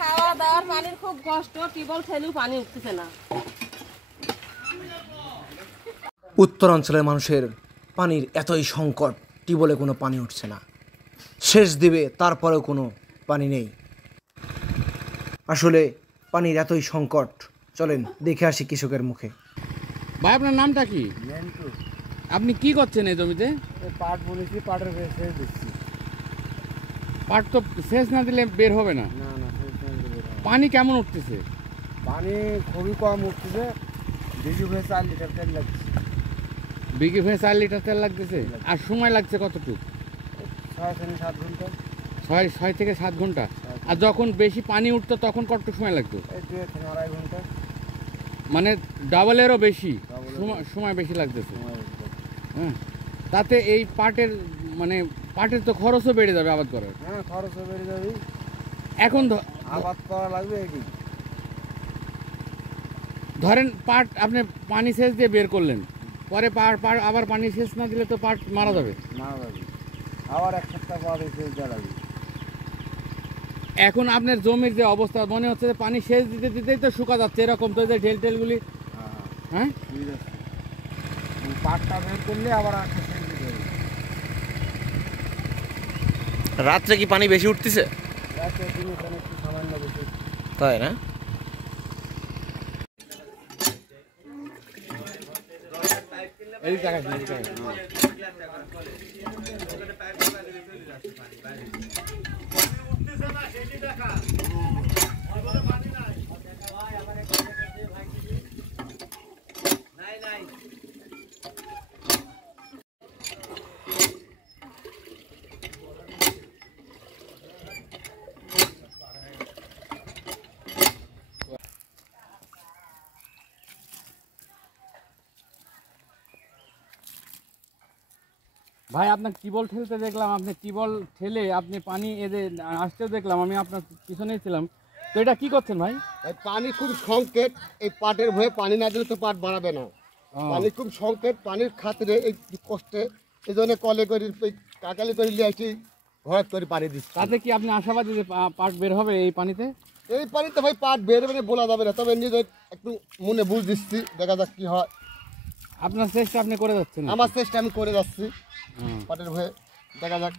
খাওয়া দাওয়ার পানির খুব কষ্ট, টিউবওয়েল ফেলেও পানি উঠতেছে না। উত্তরাঞ্চলের মানুষের পানির এতই সংকট, টিউবওয়েলে কোনো পানি উঠছে না, সেচ দিবে তারপরেও কোনো পানি নেই। আসলে পানির এতই সংকট, চলেন দেখে আসি কৃষকের মুখে। ভাই আপনার নামটা কি? আপনি কি করছেন এই জমিতে? পাট বলেছি, পাটের সেচ দিচ্ছি। পাট তো সেচ না দিলে বের হবে না। না না, সেচ না দিলে বের হবে না। পানি কেমন উঠতেছে? পানি খুবই কম উঠতেছে, বিঘি হয়ে 4 লিটার তেল লাগছে। বিঘি হয়ে 4 লিটার তেল লাগতেছে। আর সময় লাগছে কতটুকু? 6 থেকে 7 ঘন্টা। 6 থেকে 7 ঘন্টা। আর যখন বেশি পানি উঠতো তখন কতটুকু সময় লাগতো? এই 2 থেকে 2.5 ঘন্টা। মানে ডাবলেরও বেশি সময় বেশি লাগতেছে। হ্যাঁ, তাতে এই পাটের মানে পাটের তো খরচও বেড়ে যাবে আবাদ করার। হ্যাঁ, খরচও বেড়ে যাবে। এখন আবাদ করা লাগবে কি? ধরেন পাট আপনি পানি সেচ দিয়ে বের করলেন, পরে আবার পানি সেচ না দিলে তো পাট মারা যাবে। আবার 1 সপ্তাহ পরে সেচ দেওয়া লাগবে। এখন আপনার জমির যে অবস্থা, মনে হচ্ছে যে পানি সেচ দিতে দিতেই তো শুকা যাচ্ছে, এরকম তো যে ঢেলগুলি। হ্যাঁ, পাটটা বের করলে আবার একটা সেচ দিতে হবে। রাত্রে কি পানি বেশি উঠতেছে? রাতে দিনে একটু সামান্য বেশি। তাই না? এই জায়গা ভাই, আপনার টিউবওয়েল ঠেলতে দেখলাম, আপনি টিউবওয়েল ঠেলে আপনি পানি আসতেও দেখলাম, আমি আপনার পিছনেই ছিলাম। তো এটা কি করছেন ভাই? পানি খুব সংকট, এই পাটের ভয়ে পানি না দিলে তো পাট বাড়াবে না। পানি খুব সংকট, পানির খাতিরে এই কষ্টে এই জন্য কলে করে কাকালি করে নিয়ে আসি, ঘর করে পানি দিচ্ছি। তাতে কি আপনি আশাবাদী যে পাট বের হবে এই পানিতে? এই পানিতে ভাই পাট বেরোবে না বলা যাবে না, তবে নিজে একটু মনে বুঝ দিচ্ছি, দেখা যাক কি হয়। আপনার চেষ্টা আপনি করে যাচ্ছেন? আমার চেষ্টা আমি করে যাচ্ছি পাটের ভয়ে, দেখা যাক।